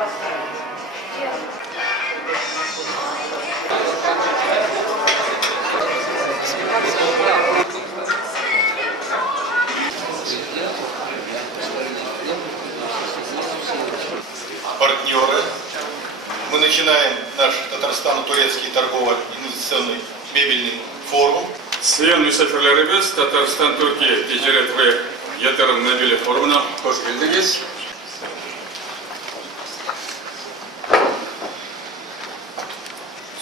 Партнеры. Мы начинаем наш Татарстан-турецкий торгово-инвестиционный мебельный форум. Sayın misafirlerimiz, Tatarıstan-Türkiye Ticaret ve Yatırım Mebeli Forumu'na hoş geldiniz.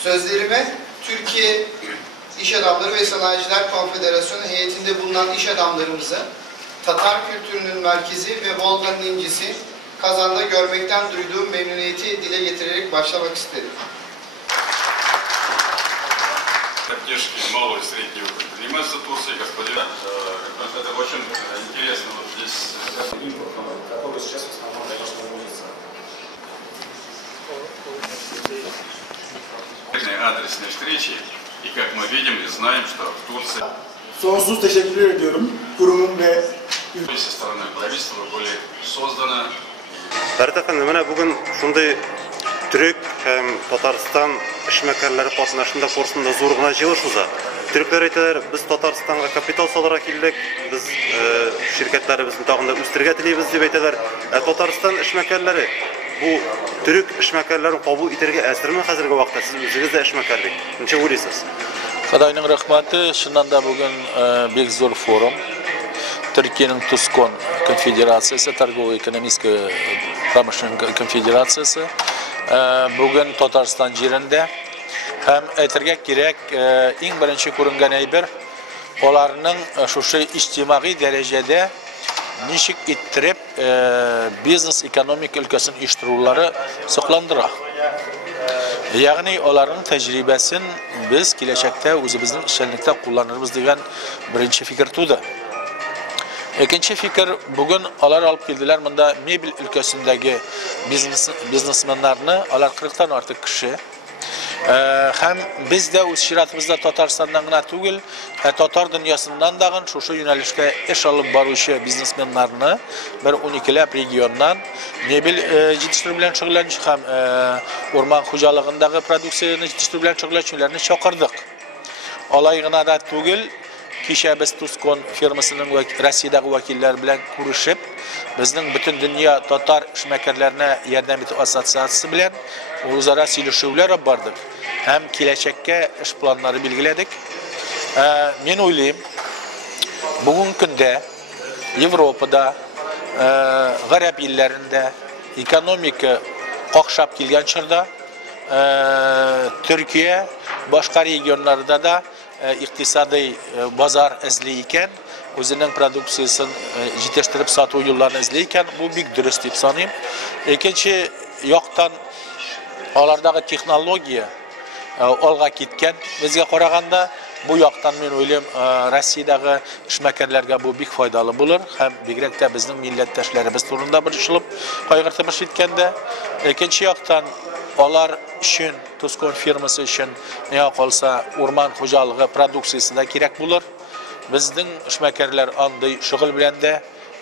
Sözlerime Türkiye İş Adamları ve Sanayiciler Konfederasyonu heyetinde bulunan iş adamlarımızı Tatar kültürünün merkezi ve Volga'nın incisi Kazan'da görmekten duyduğum memnuniyeti dile getirerek başlamak isterim. Поддержки малого и среднего предпринимательства Турции, господина. Это очень интересно вот здесь. Который сейчас в основном, конечно, вводится. Адресной встречи, и как мы видим и знаем, что в Турции Sonsuz teşekkür ediyorum kurumun ve со стороны правительства были созданы. Bugün şunday Türk hem Tataristan işmekerleri katnaşında kursunda zorguna jığışıza. Türkler aytadilar, biz Tataristan'a kapital salara keldik, biz şirketlerimizni tagında üstürge tileybiz deb aytadilar. Tataristan işmekerleri bu Türk işmekerlerini qabul eterge asirmi hozirgi vaqtda siz o'zingiz de işmekerlik. Necha o'ylaysiz? Xudayning rahmati, shundan da bugun bek zo'r forum. Türkiye'nin TUSKON Konfederasyası, Торгово-экономическая промышленная konfederasyası bugün Tataristan yerinde hem aytırga kerak eng birinchi ko'ringan ayber ularning shu ijtimoiy darajada nishik ettirib biznes ekonomik ülkesinin uyushtiruvlari saqlandira. Ya'ni ularning tajribasini biz kelajakda o'zimizning ishchilikda qo'llanamiz degan birinchi fikr tu'di. İkinci fikir, bugün alar alıp geldiler, bunda mebel ülkesindeki biznesmenlerini, alar 40'tan artık kişi. Hem biz de o şiratımızda Tataristan'dan gına tügül, Tatar dünyasından dağın şu yönelişte iş alıp barışı biznesmenlerini bir 12'lep regiondan mebel yetiştirmeyen şoğlanış hem orman hocaligindagi produksiyani yetiştirmeyen şoğlanışlarını çakırdık. Alay gına da tügül, Kişi biz TUSKON firmasının Rossiyadagi vakiller bilan ko'rishib, bizning butun dunyo Tatar ishmekerlerine yardım etish assotsiatsiyasi bilan o'zaro kelishuvlar olib bordik. Ham kelajakka ish planlari belgiladik. Men o'ylayman, bugungi kunda Yevropada, G'arb ellarida ekonomik qoqshab kelgan chog'da Türkiye boshqa regionlarda da iqtisodiy bozor izlayotgan, o'zining produksiyasini yetishtirib sotuv yo'llarini izlayotgan, bu bek durust deb sanayman. Ikkinchi yoqdan ulardagi texnologiya olg'a ketgan. Bizga qaraganda bu yoqdan men o'ylayman, Rossiyadagi ishmekerlarga bu bek foydali bo'lar, ham bekrakda bizning millatdoshlarimiz turunda bir ishilib, qayg'irtib ketganda. Ikkinchi yoqdan ular uchun TUSKON firmasi uchun ne qolsa o'rmon xo'jaligi produksiyasida kerak bo'lar. Bizning ishmekerlar anday shug'ul bilan da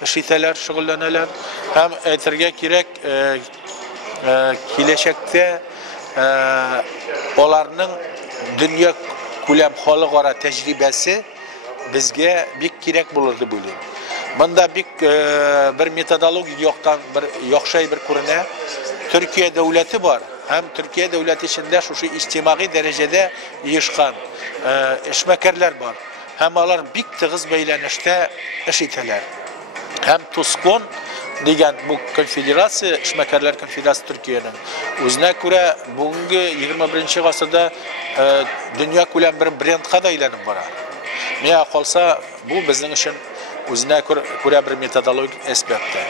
ishitalar, shug'ullanalar. Ham aytirga kerak kelajakda ularning dunyo ko'lam xalqaro tajribasi bizga bek kerak bo'lar deb o'ylayman. Bunda bir metodologik yoqdan bir yaxshi bir ko'rina Türkiye devleti var. Hem Türkiye devleti içinde şu ijtimoiy derecede yığışkan işmekerler var. Hem alar bik tığız beylenişte iş iteler. Hem TUSKON degan bu konfederatsiya, işmekerler konfederatsiyasi Türkiye'nin o'zine göre bugünkü 21. asırda dünya ko'lam bir brendga da aylanib borar. Meni qolsa bu bizning uchun o'zine göre bir metodologik aspektda.